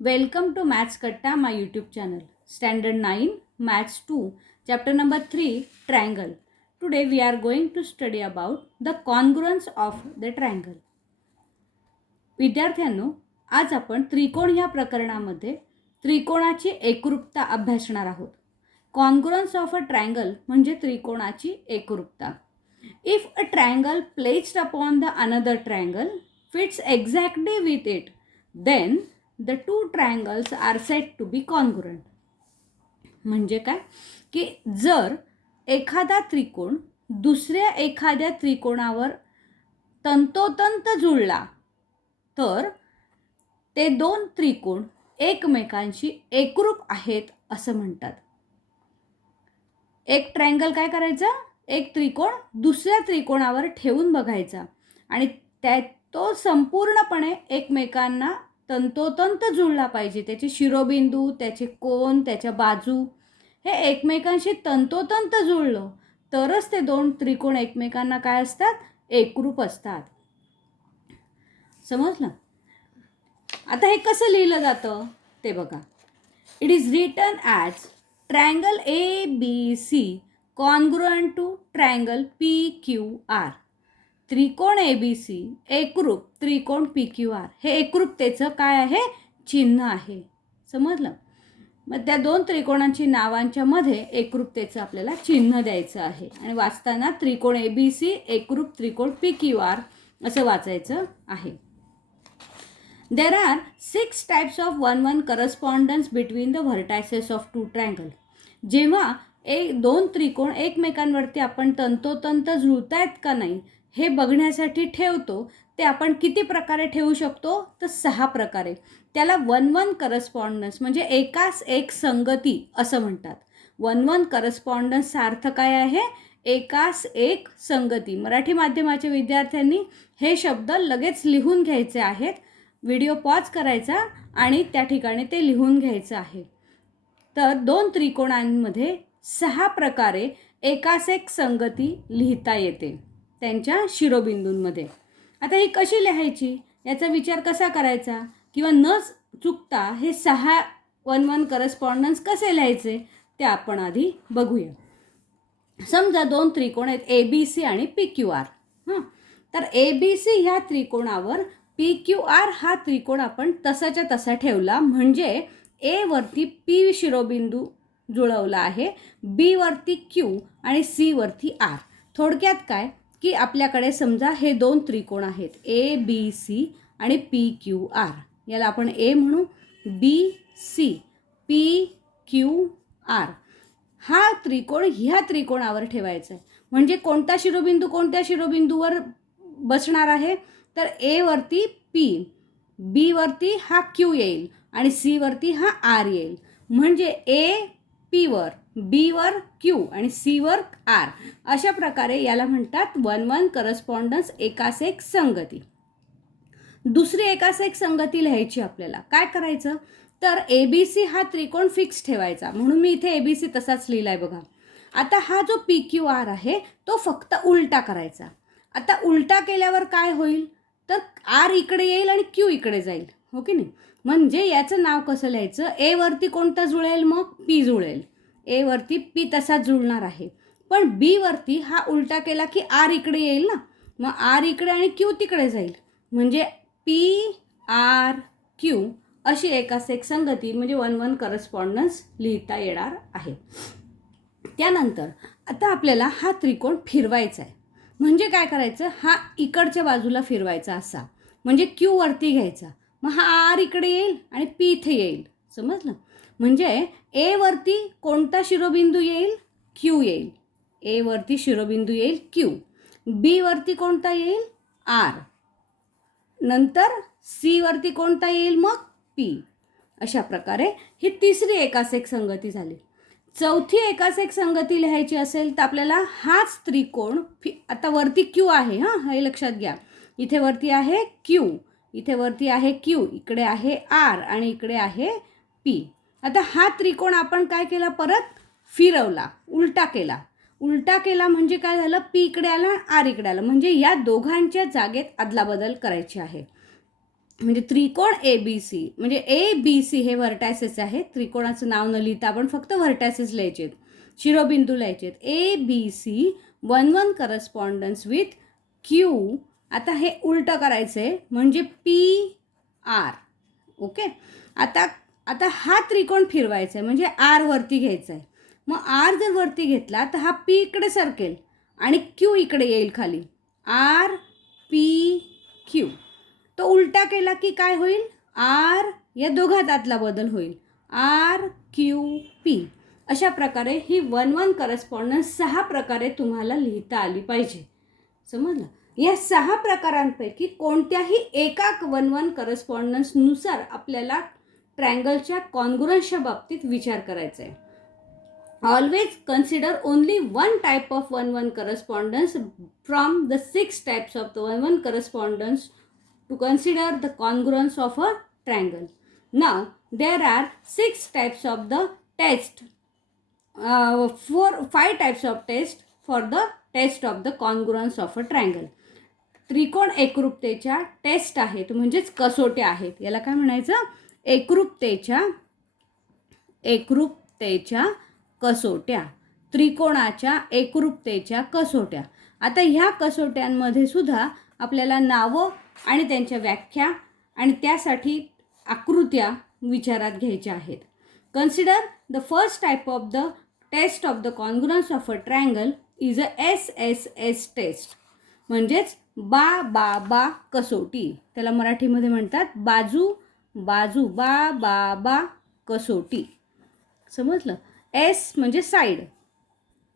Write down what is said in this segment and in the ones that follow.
Welcome to Maths Katta, my YouTube channel. Standard 9, Maths 2, Chapter number 3, Triangle. Today we are going to study about the congruence of the triangle. विद्यार्थ्यांनो, आज आपण त्रिकोण या प्रकरणामध्ये त्रिकोणाची एकरूपता अभ्यासणार आहोत. कॉन्ग्रुअन्स ऑफ अ ट्रायंगल म्हणजे त्रिकोणाची एकरूपता. If a triangle placed upon the another triangle fits exactly with it, then the two triangles are said to be congruent. म्हणजे काय की जर एखादा त्रिकोण दुसऱ्या एखाद्या त्रिकोणावर तंतोतंत जुळला तर ते दोन त्रिकोण एकमेकांशी एकरूप आहेत असं म्हणतात. एक ट्रायंगल काय करायचं, एक त्रिकोण दुसऱ्या त्रिकोणावर ठेवून बघायचा आणि तो संपूर्णपणे एकमेकांना तंतोतंत जुळला पाहिजे. त्याचे शिरोबिंदू, त्याचे कोन, त्याच्या बाजू हे एकमेकांशी तंतोतंत जुळलं तरच ते दोन त्रिकोण एकमेकांना काय असतात, एकरूप असतात. समजलं? आता हे कसं लिहिलं जातं ते बघा. It is written as triangle ABC congruent to triangle PQR. त्रिकोण ABC एकरूप त्रिकोण PQR. हे एकरूपतेचं काय आहे, चिन्ह आहे. समजलं? मग त्या दोन त्रिकोणांची नावांच्या मध्ये एकरूपतेचं आपल्याला चिन्ह द्यायचं आहे आणि वाचताना त्रिकोण ABC एकरूप त्रिकोण PQR असं वाचायचं आहे. There are 6 types of 1-1 correspondence between the vertices of two triangles. जेव्हा दोन त्रिकोण एकमेकांवरती आपण तंतोतंत जुळतायत का नाही हे बघण्यासाठी ठेवतो, ते आपण किती प्रकारे ठेवू शकतो, तर 6 प्रकारे. त्याला 1-1 करस्पॉन्डन्स म्हणजे एकास एक संगती असं म्हणतात. 1-1 करस्पॉन्डन्सचा अर्थ काय आहे, एकास एक संगती. मराठी माध्यमाच्या विद्यार्थ्यांनी हे शब्द लगेच लिहून घ्यायचे आहेत. व्हिडिओ पॉज करायचा आणि त्या ठिकाणी ते लिहून घ्यायचं आहे. तर दोन त्रिकोणांमध्ये 6 प्रकारे एकास एक संगती लिहिता येते त्यांच्या शिरोबिंदूंमध्ये. आता ही कशी लिहायची याचा विचार कसा करायचा किंवा न चुकता हे 6 1-1 करस्पॉन्डन्स कसे लिहायचे ते आपण आधी बघूया. समजा दोन त्रिकोण आहेत ABC आणि PQR. तर ABC ह्या त्रिकोणावर PQR हा त्रिकोण आपण तसाच्या तसा ठेवला म्हणजे A वरती P शिरोबिंदू जुळवला आहे, B वरती Q आणि C वरती R. थोडक्यात काय की आपल्याकडे समजा हे दोन त्रिकोण आहेत ABC आणि PQR. याला आपण A म्हणू, BC PQR. हा त्रिकोण ह्या त्रिकोणावर ठेवायचा आहे. म्हणजे कोणता शिरोबिंदू कोणत्या शिरोबिंदूवर बसणार आहे, तर A वरती P, B वरती हा Q येईल आणि C वरती हा R येईल. म्हणजे A P वर, B वर Q आणि C वर R. अशा प्रकारे याला म्हणतात 1-1 करस्पॉन्डन्स, एकास एक संगती. दुसरी एकास एक संगती लिहायची आपल्याला. काय करायचं, तर ABC हा त्रिकोण फिक्स ठेवायचा. म्हणून मी इथे ABC तसाच लिहिला आहे बघा. आता हा जो PQR आहे तो फक्त उलटा करायचा. आता उलटा केल्यावर काय होईल, तर R इकडे येईल आणि Q इकडे जाईल, हो की नाही. म्हणजे याचं नाव कसं लिहायचं, A वरती कोणता जुळेल, मग P जुळेल. A वरती P तसाच जुळणार आहे. पण B वरती हा उलटा केला की R इकडे येईल ना, मग R इकडे आणि Q तिकडे जाईल. म्हणजे PRQ अशी एकास एक संगती म्हणजे 1-1 करस्पॉन्डन्स लिहिता येणार आहे. त्यानंतर आता आपल्याला हा त्रिकोण फिरवायचा आहे. म्हणजे काय करायचं, हा इकडच्या बाजूला फिरवायचा असा, म्हणजे Q वरती घ्यायचा, मग हा R इकडे येईल आणि P इथे येईल. समजलं? म्हणजे A वरती कोणता शिरोबिंदू येईल, Q येईल. A वरती शिरोबिंदू येईल Q. B वरती कोणता येईल, R. नंतर C वरती कोणता येईल, मग P. अशा प्रकारे ही तिसरी एकास एक संगती झाली. चौथी एकास एक संगती लिहायची असेल तर आपल्याला हाच त्रिकोण आता वरती Q आहे, हे लक्षात घ्या. इथे वरती आहे Q, इथे वरती आहे Q, इकडे आहे R आणि इकडे आहे P. आता हा त्रिकोण आपण काय केला, परत फिरवला, उलटा केला. उलटा केला म्हणजे काय झालं, P इकडे आला, R इकडे आलं. म्हणजे या दोघांच्या जागेत अदलाबदल करायची आहे. म्हणजे त्रिकोण ए बी सी, म्हणजे ए बी सी हे व्हर्टायसेस आहेत. त्रिकोणाचं नाव न लिहिता आपण फक्त व्हर्टायसेस लिहायचे आहेत, शिरोबिंदू लिहायचे आहेत. A B C 1 1 correspondence with Q. आता हे उलटं करायचं आहे, म्हणजे पी आर. ओके. आता आता हा त्रिकोण फिरवायचा आहे, म्हणजे आर वरती घ्यायचा आहे. मग आर जर वरती घेतला तर हा पी इकडे सरकेल आणि क्यू इकडे येईल खाली. R P Q. तो उलटा केला की काय होईल, आर या दोघात आतला बदल होईल, आर क्यू पी. अशा प्रकारे ही 1 1 करस्पॉन्डन्स 6 प्रकारे तुम्हाला लिहिता आली पाहिजे. समजलं. या 6 प्रकारांपैकी कोणत्याही एका 1 1 करस्पॉन्डन्सनुसार आपल्याला ट्रायंगलच्या कॉन्ग्रुअन्सच्या बाबतीत विचार करायचा आहे. Always consider only one type of 1 1 correspondence from the 6 types of the 1 1 correspondence to consider the congruence of a triangle. Now there are 6 types of the test, 5 types of test for the test of the congruence of a triangle. त्रिकोण एकरूपतेच्या taste आहेत, म्हणजेच कसोट्या आहेत. याला काय म्हणायचं, एकरूपतेच्या कसोट्या, त्रिकोणाच्या एकरूपतेच्या कसोट्या. आता ह्या कसोट्यांमध्ये सुद्धा आपल्याला नावं आणि त्यांच्या व्याख्या आणि त्यासाठी आकृत्या विचारात घ्यायच्या आहेत. Consider the first type of the test of the congruence of a triangle is a SSS test, म्हणजेच बा बा बा कसोटी. त्याला मराठीमध्ये म्हणतात बाजू बाजू, बा बा बा कसोटी. समजलं. एस म्हणजे साईड.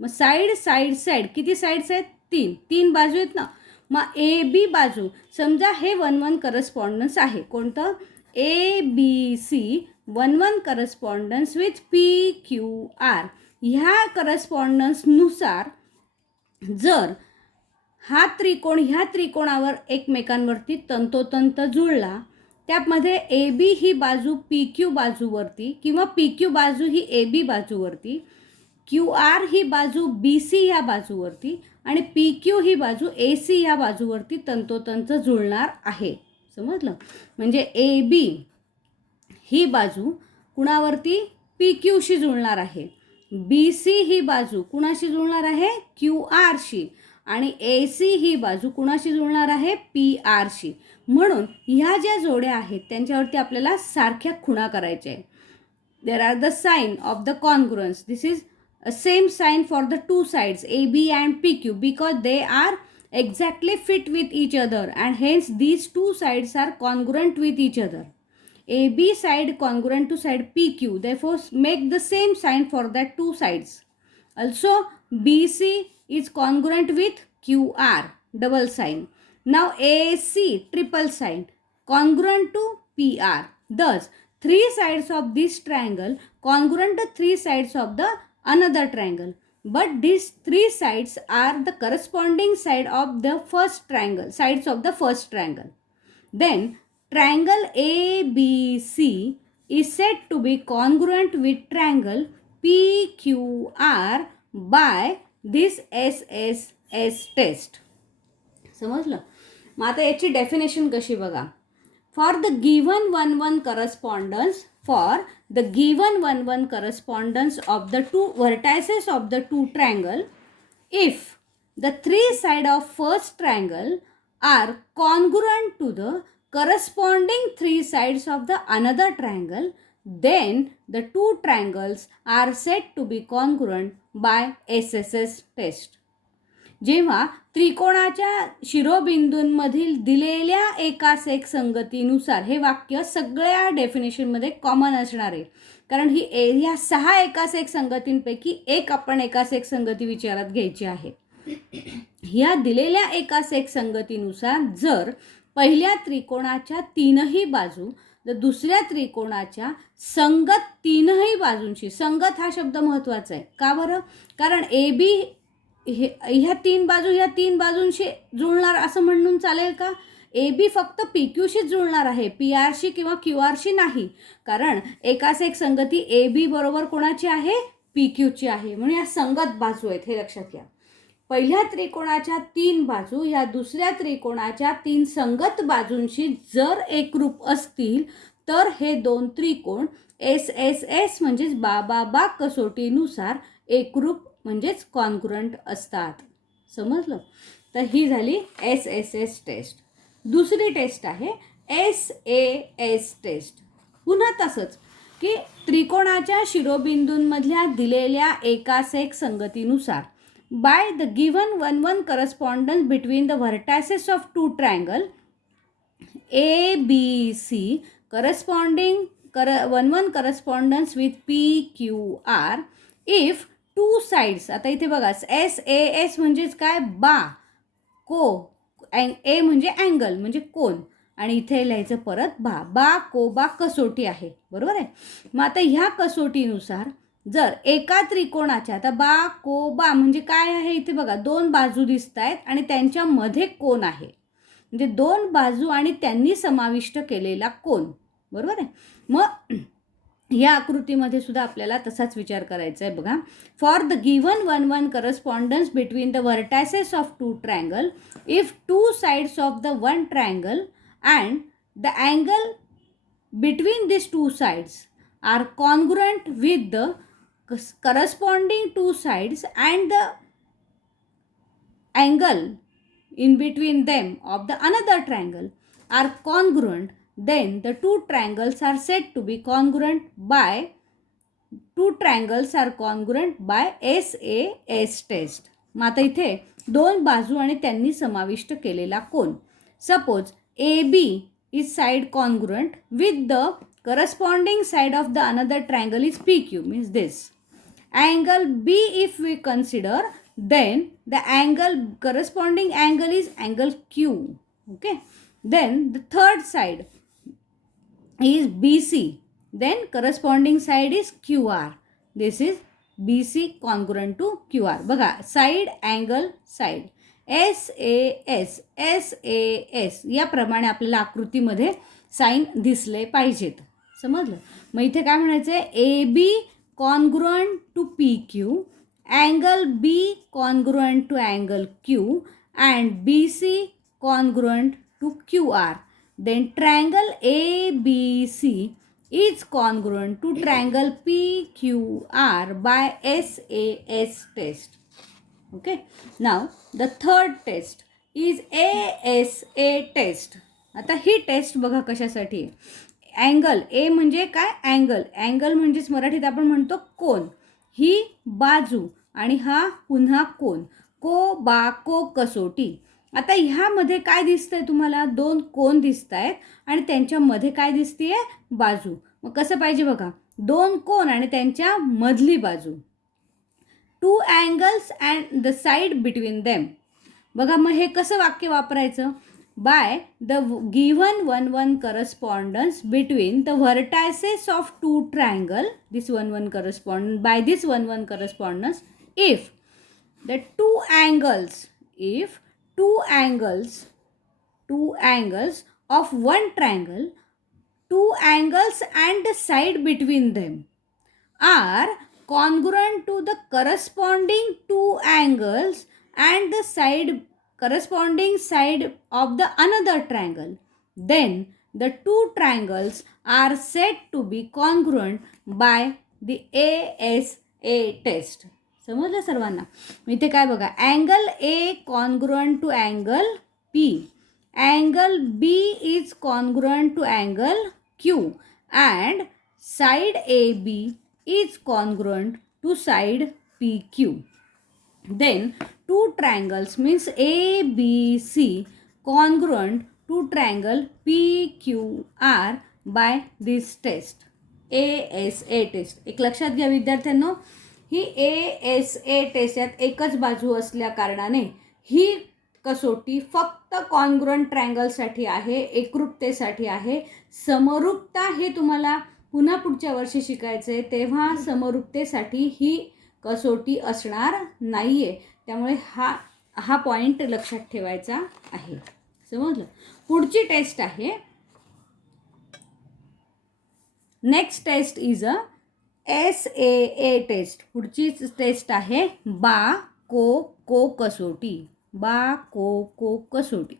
मग साईड साईड साईड, किती साईड्स आहेत, 3 बाजू आहेत ना. मग ए बी बाजू, समजा हे 1 1 करस्पॉन्डन्स आहे. कोणतं, A B C 1 1 correspondence with P Q R. ह्या करस्पॉन्डन्सनुसार जर हा त्रिकोण ह्या त्रिकोणावर एकमेकांवरती तंतोतंत जुळला, त्यामध्ये ए बी ही बाजू पी क्यू बाजूवरती किंवा पी क्यू बाजू ही ए बी बाजूवरती, क्यू आर ही बाजू बी सी या बाजूवरती आणि पी क्यू ही बाजू ए सी या बाजूवरती तंतोतंत जुळणार आहे. समजलं. म्हणजे ए बी ही बाजू कुणावरती, पी क्यूशी जुळणार आहे. बी सी ही बाजू कुणाशी जुळणार आहे, क्यू आरशी. आणि ए सी ही बाजू कुणाशी जुळणार आहे, पी आरशी. म्हणून ह्या ज्या जोड्या आहेत त्यांच्यावरती आपल्याला सारख्या खुणा करायच्या आहे. There are the sign of the congruence. This is a same sign for the 2 sides A B and P Q because they are exactly fit with each other and hence these 2 sides are congruent with each other. AB side congruent to side PQ, therefore make the same sign for that 2 sides. Also BC is congruent with QR, double sign. Now AC, triple sign, congruent to PR. Thus 3 sides of this triangle congruent to 3 sides of the another triangle. But these 3 sides are the corresponding side of the first triangle, sides of the first triangle. Then triangle ABC is said to be congruent with triangle PQR by this SSS test. समजलं. मग आता याची definition कशी बघा. For the given 1 1 correspondence, for the given 1 1 correspondence of the 2 vertices of the 2 triangle, if the 3 sides of first triangle are congruent to the corresponding 3 sides of the another triangle, then the 2 triangles are said to be congruent by SSS test. जेव्हा त्रिकोणाच्या शिरोबिंदूंमधील दिलेल्या एकास एक संगतीनुसार, हे वाक्य सगळ्या डेफिनेशनमध्ये common असणार आहे, कारण ह्या 6 एकास एक संगतींपैकी एक आपण एकास एक संगती विचारात घ्यायची आहे. ह्या दिलेल्या एकास एक संगतीनुसार जर पहिल्या त्रिकोणाच्या 3ही बाजू जर दुसऱ्या त्रिकोणाच्या संगत 3ही बाजूंशी, संगत हा शब्द महत्त्वाचा आहे. का बरं, कारण ए बी ह्या 3 बाजूंशी जुळणार असं म्हणून चालेल का. ए बी फक्त पी क्यूशीच जुळणार आहे, पी आरशी किंवा क्यू आरशी नाही. कारण एकास एक संगती ए बी बरोबर कोणाची आहे, पी क्यूची आहे. म्हणून या संगत बाजू आहेत, हे लक्षात घ्या. पहिल्या त्रिकोणाच्या 3 बाजू ह्या दुसऱ्या त्रिकोणाच्या 3 संगत बाजूंशी जर एकरूप असतील तर हे दोन त्रिकोण SSS म्हणजेच बा कसोटीनुसार एकरूप म्हणजेच कॉन्ग्रुएंट असतात. समजलं? तर ही झाली SSS टेस्ट. दुसरी टेस्ट आहे SAS टेस्ट. पुन्हा तसंच की त्रिकोणाच्या शिरोबिंदूंमधल्या दिलेल्या एकास एक संगतीनुसार by the given 1-1 correspondence between the vertices of two triangle ABC corresponding 1-1 correspondence with PQR if two sides. आता इथे बघा SAS म्हणजेच काय बा को, ए म्हणजे अँगल म्हणजे कोन आणि इथे लिहायचं परत बा को बा कसोटी आहे. बरोबर आहे. मग आता ह्या कसोटीनुसार जर एका त्रिकोणाच्या आता बा को बा म्हणजे काय आहे इथे बघा दोन बाजू दिसत आहेत आणि त्यांच्यामध्ये कोन आहे म्हणजे दोन बाजू आणि त्यांनी समाविष्ट केलेला कोन. बरोबर आहे. मग या आकृतीमध्ये सुद्धा आपल्याला तसाच विचार करायचा आहे बघा. For the given 1-1 correspondence between the vertices of two triangle if two sides of the one triangle and the angle between this two sides are congruent with the corresponding two sides and the angle in between them of the another triangle are congruent, then the two triangles are said to be congruent by SAS test. मग आता इथे दोन बाजू आणि त्यांनी समाविष्ट केलेला कोन. Suppose AB is side congruent with the corresponding side of the another triangle is PQ, means this. Angle B if we consider, then the corresponding angle is angle Q. Okay. Then the third side is BC. Then corresponding side is QR. This is BC congruent to QR. बघा side angle side SAS याप्रमाणे आपल्याला आकृतीमध्ये sign दिसले पाहिजेत. समजलं? मग इथे काय म्हणायचं आहे AB congruent to PQ, angle B congruent to angle Q and BC congruent to QR. Then triangle ABC is congruent to triangle PQR by SAS test. Okay. Now the third test is ASA test. आता ही taste बघा कशासाठी आहे. Angle A म्हणजे काय angle म्हणजेच मराठीत आपण म्हणतो कोन. ही बाजू आणि हा पुन्हा कोन को बा को कसोटी. आता ह्यामध्ये काय दिसतंय तुम्हाला दोन कोन दिसत आहेत आणि त्यांच्यामध्ये काय दिसतेय बाजू. मग कसं पाहिजे बघा दोन कोन आणि त्यांच्या मधली बाजू. Two angles and the side between them. बघा मग हे कसं वाक्य वापरायचं. by the given 1-1 correspondence between the vertices of two triangle, this 1-1 correspondence, by this 1-1 correspondence if the two angles of one triangle, two angles and the side between them are congruent to the corresponding two angles and the corresponding side of the another triangle, then the two triangles are said to be congruent by the ASA test. समजलं सर्वांना. इथे काय बघा angle A congruent to angle P, angle B is congruent to angle Q and side AB is congruent to side PQ. Then two triangles means ABC congruent to triangle PQR by this test. ASA test. एक लक्षात घ्या विद्यार्थ्यांनो ही ASA taste यात एकच बाजू असल्या कारणाने ही कसोटी फक्त कॉन्ग्रुएंट ट्रायंगलसाठी आहे, एकरूपतेसाठी आहे. समरूपता हे तुम्हाला पुन्हा पुढच्या वर्षी शिकायचं आहे तेव्हा समरूपतेसाठी ही कसोटी असणार नाही आहे. त्यामुळे हा पॉईंट लक्षात ठेवायचा आहे. समजलं. पुढची टेस्ट आहे next test is a SAA test. पुढची टेस्ट आहे बा को कसोटी, बा को कसोटी.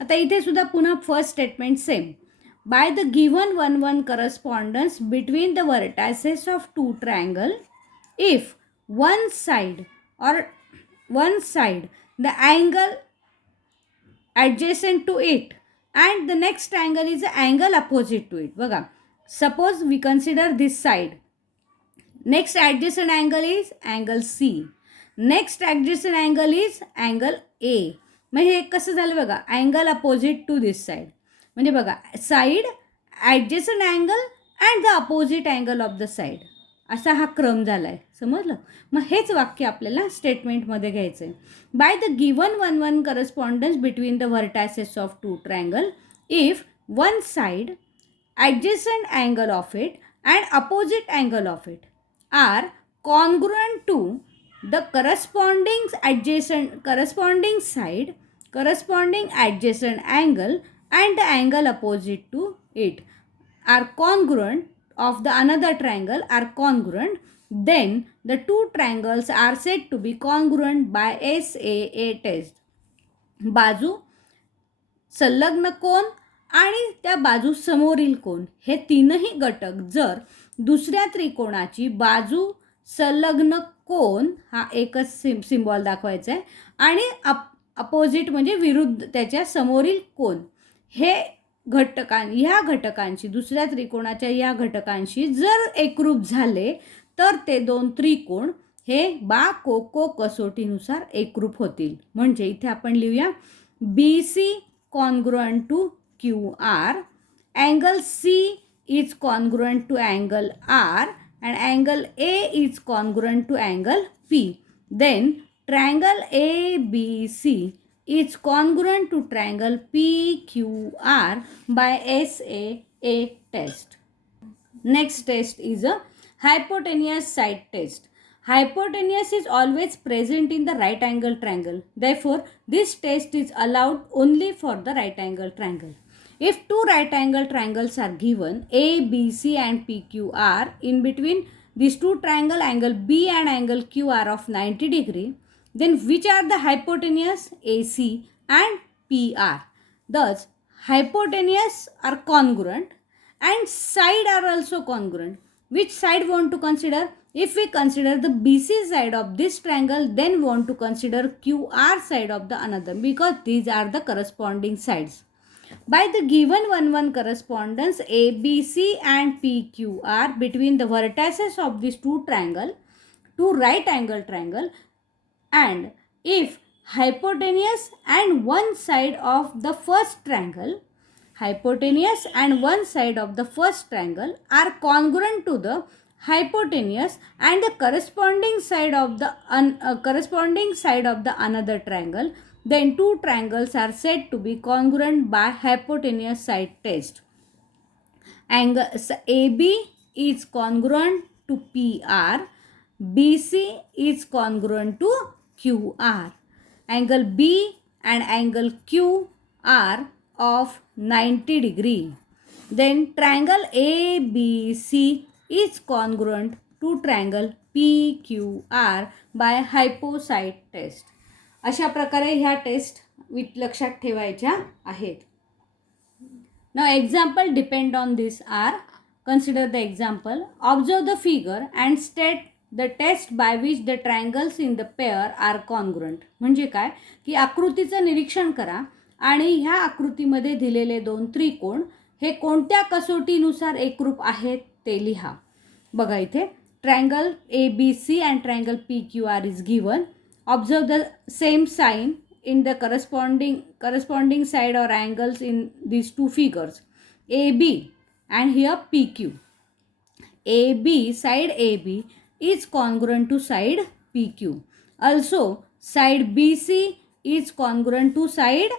आता इथे सुद्धा पुन्हा first statement same. By the given 1-1 correspondence between the vertices of two triangle, if one side the angle adjacent to it and the next angle is the angle opposite to it. बघा, suppose we consider this side. Next adjacent angle is angle C. Next adjacent angle is angle A. म्हणजे हे कसं झालं बघा, angle opposite to this side. म्हणजे बघा, side, adjacent angle and the opposite angle of the side. असा हा क्रम झाला आहे. समजलं? मग हेच वाक्य आपल्याला स्टेटमेंटमध्ये घ्यायचं आहे. By the given 1-1 correspondence between the vertices of two triangle, if one side, adjacent angle of it and opposite angle of it are congruent to the corresponding side, corresponding adjacent angle and the angle opposite to it are congruent of the another triangle are congruent, then the two triangles are said to be congruent by SAA test. बाजू, संलग्न कोन आणि त्या बाजू समोरील कोन हे तीनही घटक जर दुसऱ्या त्रिकोणाची बाजू, संलग्न कोन हा एकच सिम्बॉल दाखवायचा आहे आणि अपोजिट म्हणजे विरुद्ध त्याच्या समोरील कोन हे ह्या घटकांशी, दुसऱ्या त्रिकोणाच्या या घटकांशी जर एकरूप झाले तर ते दोन त्रिकोण हे बा को कसोटीनुसार एकरूप होतील. म्हणजे इथे आपण लिहूया BC congruent to QR, angle C is congruent to angle R and angle A is congruent to angle P. Then triangle ABC is congruent to triangle PQR by SAA test. Next test is a hypotenuse side test. Hypotenuse is always present in the right angle triangle. Therefore, this test is allowed only for the right angle triangle. If two right angle triangles are given, A, B, C and PQ are in between these two triangle, angle B and angle Q are of 90 degree, then which are the hypotenuse AC and PR? Thus, hypotenuse are congruent and side are also congruent. Which side want to consider? If we consider the BC side of this triangle, then want to consider QR side of the another, because these are the corresponding sides. By the given 1-1 correspondence ABC and PQR between the vertices of these two right angle triangle, and if hypotenuse and one side of the first triangle, hypotenuse and one side of the first triangle are congruent to the hypotenuse and the corresponding side of the another triangle, then two triangles are said to be congruent by hypotenuse side test. Angle AB is congruent to PR, BC is congruent to QR. Angle B and angle Q are of 90 degree. Then triangle ABC is congruent to triangle PQR by hyposide test. अशा प्रकारे ह्या taste लक्षात ठेवायच्या आहेत. Now example depend on this are. Consider the example. Observe the figure and state the test by which the triangles in the pair are congruent. म्हणजे काय की आकृतीचं निरीक्षण करा आणि ह्या आकृतीमध्ये दिलेले दोन त्रिकोण हे कोणत्या कसोटीनुसार एकरूप आहेत ते लिहा. बघा इथे triangle ABC and triangle PQR is given. Observe the same sign in the corresponding side or angles in these two figures, AB and here PQ. AB, side AB is congruent to side PQ. Also, side BC is congruent to side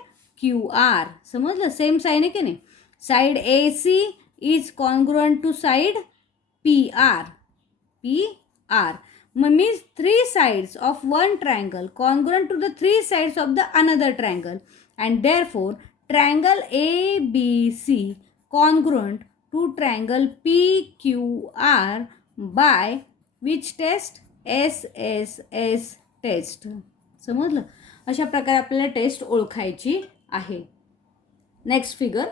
QR. समजलं? Same sign है कि नहीं? Side AC is congruent to side PR. Means three sides of one triangle congruent to the three sides of the another triangle, and therefore triangle ABC congruent to triangle PQR by which test? SSS test. समजलं? अशा प्रकारे आपल्याला taste ओळखायची आहे. Next figure,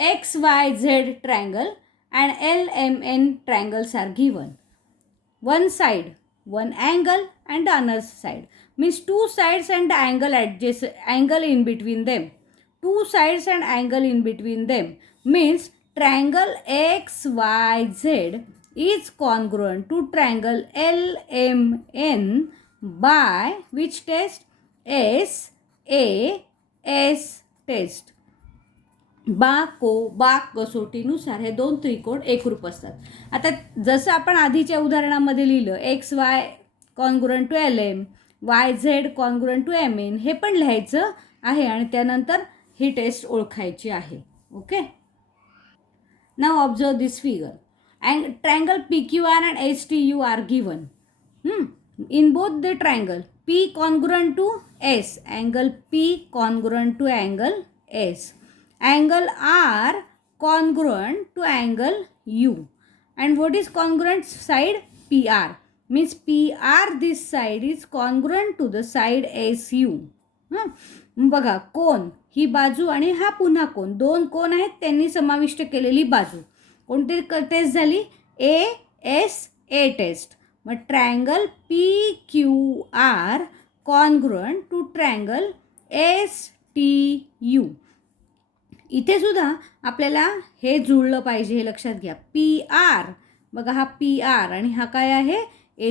XYZ triangle and LMN triangles are given. One side, one angle and the other side. Means two sides and the angle in between them. Two sides and angle in between them. Means triangle XYZ is congruent to triangle LMN by which test? SAS test. बाक कसोटीनुसार हे दोन त्रिकोण एकरूप असतात. आता जसं आपण आधीच्या उदाहरणामध्ये लिहिलं XY congruent to LM, YZ congruent to MN, हे पण लिहायचं आहे आणि त्यानंतर ही टेस्ट ओळखायची आहे. Okay, now observe this figure. Triangle PQR and STU are given. In both the triangle P congruent to S, angle P congruent to angle S, angle R congruent to angle U, and what is congruent side? PR. Means PR this side is congruent to the side SU. बघा, कोण ही बाजू आणि हा पुन्हा कोण, दोन कोण आहेत त्यांनी समाविष्ट केलेली बाजू. कोणती टेस्ट झाली? ASA test. मग triangle PQR congruent to triangle STU. इथे सुद्धा आपल्याला हे जुळलं पाहिजे, हे लक्षात घ्या. PR बघा, हा PR आणि हा काय आहे?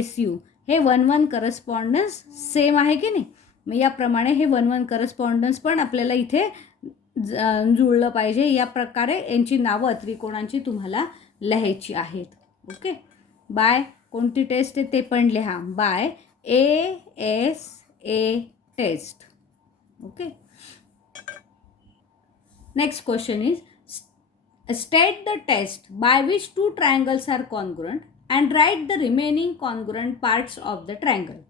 SU. हे 1-1 करस्पॉन्डन्स सेम आहे की नाही? मग याप्रमाणे हे 1-1 करस्पॉन्डन्स पण आपल्याला इथे जुळलं पाहिजे. या प्रकारे यांची नावं त्रिकोणांची तुम्हाला लिहायची आहेत. ओके, बाय कोणती टेस्ट आहे ते पण लिहा. By ASA test. Okay, next question is state the test by which two triangles are congruent and write the remaining congruent parts of the triangle.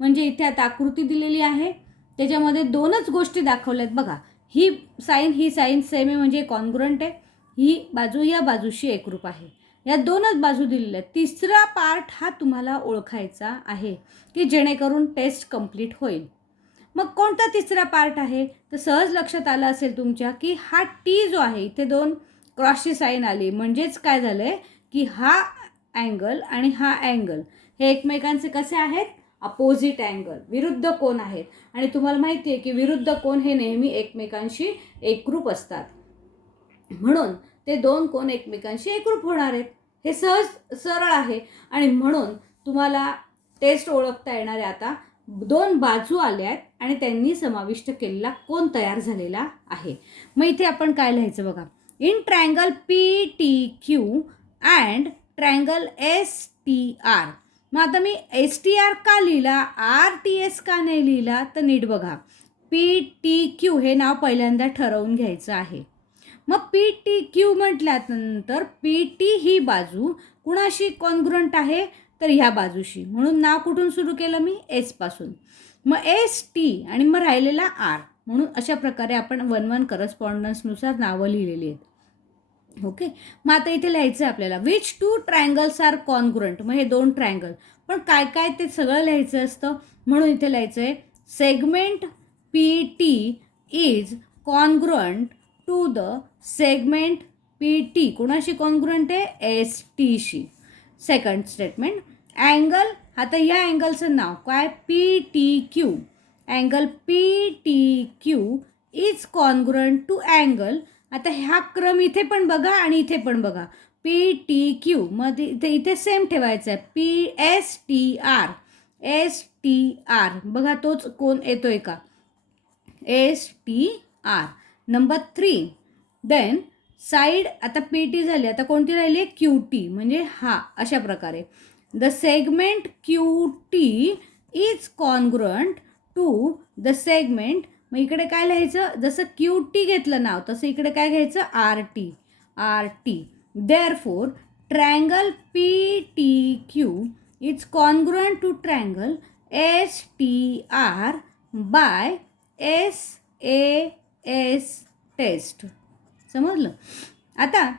म्हणजे इथे आता आकृती दिलेली आहे, त्याच्यामध्ये दोनच गोष्टी दाखवल्यात बघा. ही साईन सेम आहे म्हणजे कॉन्ग्रुएंट आहे. ही बाजू या बाजूशी एकरूप आहे. या दोनच बाजू दिलेल्या आहेत. तिसरा पार्ट हा तुम्हाला ओळखायचा आहे की जेणेकरून टेस्ट कंप्लीट होईल. मग कोणता तिसरा पार्ट आहे? तर सहज लक्षात आलं असेल तुमच्या की हा T जो आहे, इथे दोन क्रॉसची साईन आली म्हणजेच काय झालं आहे की हा अँगल आणि हा अँगल हे एकमेकांचे कसे आहेत? अपोजिट अँगल, विरुद्ध कोन आहेत. आणि तुम्हाला माहिती आहे की विरुद्ध कोन हे नेहमी एकमेकांशी एकरूप असतात, म्हणून ते दोन कोन एकमेकांशी एकरूप होणार आहेत. हे सहज सरळ आहे आणि म्हणून तुम्हाला टेस्ट ओळखता येणार आहे. आता दोन बाजू आल्या आहेत आणि त्यांनी समाविष्ट केलेला कोन तयार झालेला आहे. मग इथे आपण काय लिहायचं बघा. In triangle PTQ and triangle STR. मग आता मी STR का लिहिला, RTS का नाही लिहिला, तर नीट बघा. PTQ हे नाव पहिल्यांदा ठरवून घ्यायचं आहे. मग PTQ म्हटल्यानंतर PT ही बाजू कुणाशी कॉन्ग्रुएंट आहे? तर ह्या बाजूशी, म्हणून नाव कुठून सुरू केलं मी? S पासून. मग ST आणि मग राहिलेला R, म्हणून अशा प्रकारे आपण 1-1 करस्पॉन्डन्सनुसार नावं लिहिलेली आहेत. ओके, मग आता इथे लिहायचं आहे आपल्याला which two triangles are congruent. मग हे दोन ट्रायंगल, पण काय काय ते सगळं लिहायचं असतं, म्हणून इथे लिहायचं आहे segment PT is congruent to the segment PT. कुणाशी कॉन्ग्रुएंट आहे? STशी. सेकंड स्टेटमेंट, अँगल, आता या अँगलचं नाव काय? PTQ. Angle PTQ is congruent to angle. आता ह्या क्रम इथे पण बघा आणि इथे पण बघा. PTQ मध्ये इथे सेम ठेवायचं आहे. STR बघा, तोच कोण येतोय का? STR. नंबर 3, देन साईड, आता PT झाली, आता कोणती राहिली? QT, म्हणजे हा. अशा प्रकारे the segment QT is congruent to the segment. मग इकडे काय लिहायचं? जसं QT घेतलं नाव तसं इकडे काय घ्यायचं? RT. Therefore triangle PTQ is congruent to triangle STR by SAS test. समजलं? आता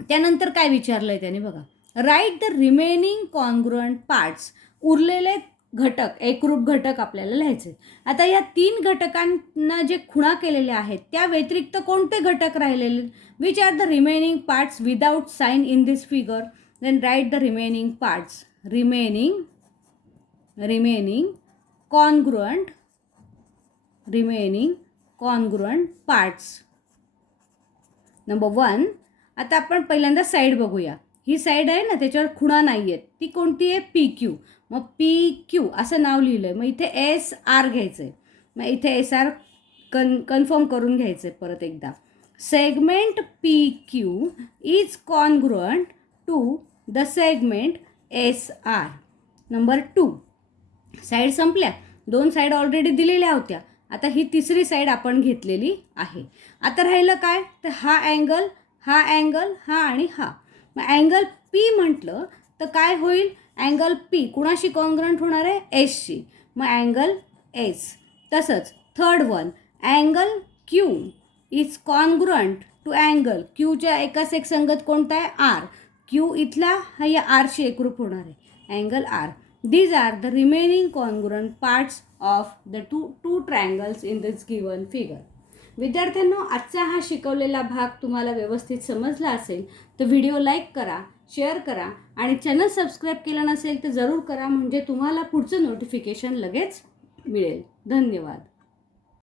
त्यानंतर काय विचारलं आहे त्याने बघा. Write the remaining congruent parts. उरलेले घटक, एकरूप घटक आपल्याला लिहायचे. आता या 3 घटकांना जे खुणा केलेल्या आहेत त्या व्यतिरिक्त कोणते घटक राहिलेले? Which are the remaining parts without sign in this figure? Then write the remaining parts. Remaining congruent parts. Number 1. आता आपण पहिल्यांदा साईड बघूया. ही साईड आहे ना, त्याच्यावर खुणा नाही आहेत. ती कोणती आहे? PQ. मग PQ असं नाव लिहिलं आहे. मग इथे SR घ्यायचं आहे. मग इथे SR कन्फर्म करून घ्यायचं आहे परत एकदा. Segment PQ is congruent to the segment SR. Number 2. Side संपल्या. 2 साईड ऑलरेडी दिलेल्या होत्या. आता ही तिसरी साईड आपण घेतलेली आहे. आता राहिलं काय? तर हा अँगल, हा अँगल, हा आणि हा. मग अँगल P म्हटलं तर काय होईल? अँगल P कुणाशी कॉन्ग्रुएंट होणार आहे? Sशी. मग अँगल S. तसंच third one, angle Q is congruent to angle Qच्या एकाच एक संगत कोणता आहे? R. Q इथला हा या Rशी एकरूप होणार आहे. Angle R. These are the remaining congruent parts of the two triangles in this given figure. विद्यार्थ्यांनो, आजचा हा शिकवलेला भाग तुम्हाला व्यवस्थित समजला असेल तर व्हिडिओ लाईक करा, शेअर करा आणि चॅनल सबस्क्राईब केलं नसेल तर जरूर करा, म्हणजे तुम्हाला पुढचं नोटिफिकेशन लगेच मिळेल. धन्यवाद.